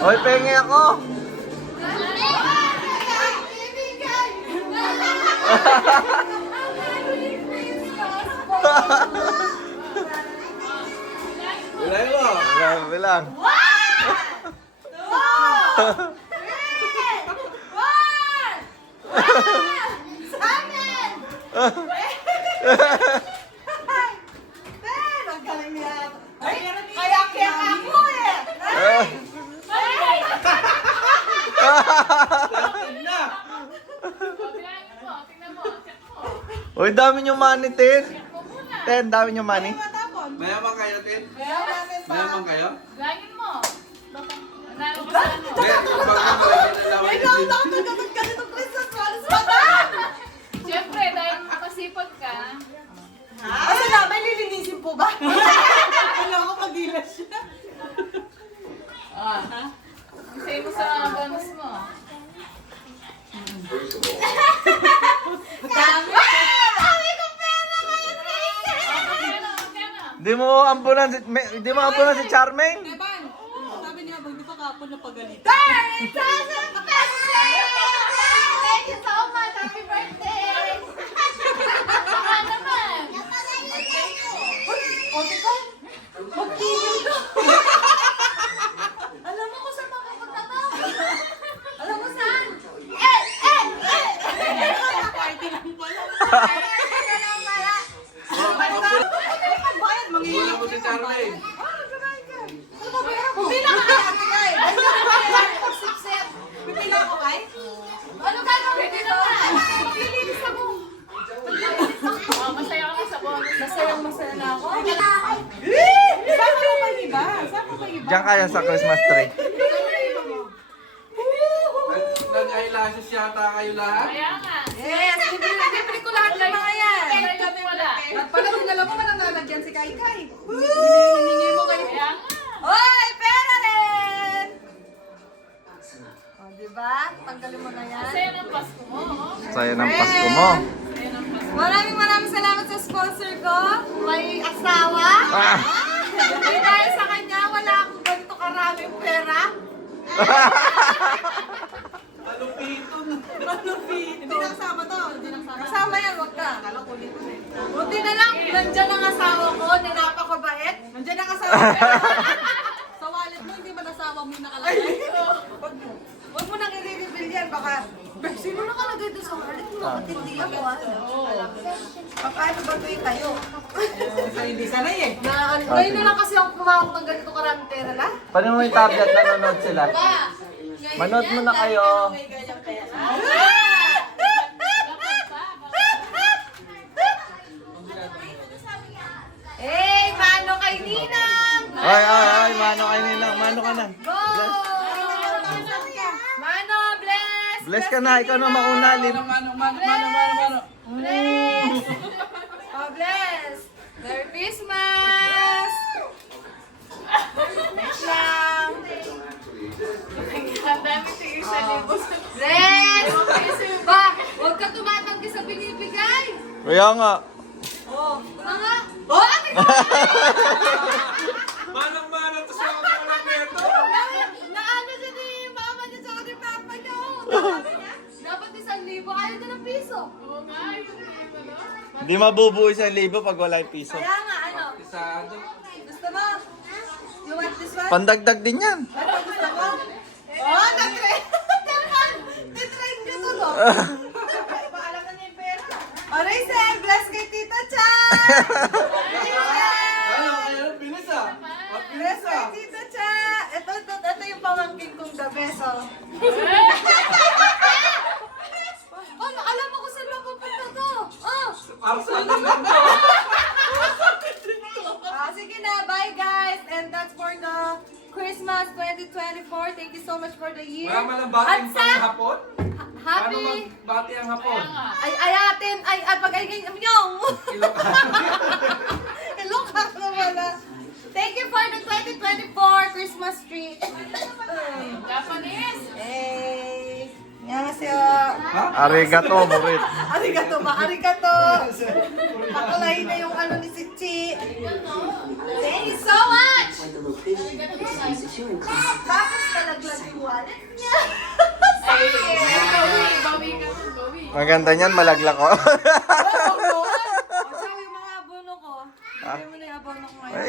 Hoy, pengi ako. Bilay mo. Grabe lang. Uy, dami nyo money, Tin. Ten, dami nyo money. Mayaman kayo, Tin? Mayaman kayo? Langin mo. Nanalo ba sa ano? Siyempre, dahil masipag ka. Ano na, may lilinisin po ba? Alam ko pag-ilas siya. Say mo sa bonus mo. Di mo ampunan si Charmaine? Sabi niya, hindi pa kapon na pagalitan. Thank you so much! Happy birthday! Baka naman. Alam mo kung saan mapupunta to? Alam mo saan? Party lang pala. Ano lang pala? Bayad, Wala mo si Charmaine. Pila ka kay. Pagsipsip. Pila ko kay. Ano gagawin dito? Maglilinis ako. Masaya kami sa bonus. Masaya na ako. Saan mo pa iba? Saan mo pa iba? Diyan kaya sa Christmas tree. Nag-eyelashes yata kayo lahat? Kaya nga. Yes, libre ko lahat ng mga yan. Kaya kami wala. At pala dinala mo mananalagyan si Kai Kai. Hiningi mo kayo. Kaya nga. Oy, pera rin! O, diba? Tanggalin mo na yan. Masaya ng Pasko mo. Saya ng Pasko mo. Masaya ng Pasko. Maraming salamat sa sponsor ko. May asawa. Ah. Dahil sa kanya, wala akong ganito karaming pera. Malupito na. Hindi na kasama to. Hindi na kasama. Kasama yan, wag ka. Akala ko dito eh. Buti na lang, nandyan ang asawa ko, na napakabait. Nandyan ang asawa ko. Sa wallet mo, hindi ba asawa mo yung nakalagay? Wag mo. Wag mo nang i-reveal yan, baka... Sino nakalagay doon sa wallet mo? Bakit hindi ako paano ba ito yung tayo? Hindi sanay eh. Ngayon na lang kasi ako kumawag ng ganito karaming pera na. Paano mo yung tablet? Nanonood sila. Manood mo na kayo. Eh, paano kay Ninang? Ay, mano kayo nilang. Mano ka na. Go! Mano, bless! Bless ka na. Ikaw na mauna, Lin. Mano. Bless! Oh, bless! Merry Christmas! Wait lang. Ang dami tingin sa libos. Bless! Ba, huwag ka tumatanggi sa binibigay. Kaya nga. Oh, mga... Oh, Manang-manang, tapos wala ka ng beto. Naano siya ni mama niya sa ni papa niya. Dapat 1,000, ayaw na ng piso. Oo nga, yun eh, ano? Hindi mabubuo 1,000 pag wala yung piso. Kaya nga, ano? Isado. Gusto mo? You want this one? Pandagdag din yan. Ano gusto mo? Oh, na-trend! Na-trend nyo to, no? Paalam na niya yung pera. Aray, sir! Bless kay Tita Chan! Ano, bilis ah. Bless kay Tita Chan! Ito yung pamangkin kong the best, oh. Oh, alam mo kung saan mapupunta to. Oh! Para sa akin lang to. Sige na, bye guys! And that's for the Christmas 2024. Thank you so much for the year. Wala man ang bating At sa pang hapon? Paano happy... magbati ang hapon? Kaya nga. Ay, atin! Pag-ay, yung! Ilocos na wala. Thank you for the 2024 Christmas tree. Japanese. Hey! 안녕하세요. Arigato, Murit. Arigato ba? Arigato! Pakulay na yung ano ni si Chi. Thank you so much! Tapos talaglag yung wallet niya. Ay, bawi ka to, bawi. Maganda niyan, malaglag ko. O, sabi yung mga abono ko. Sabi mo na yung abono ko ngayon.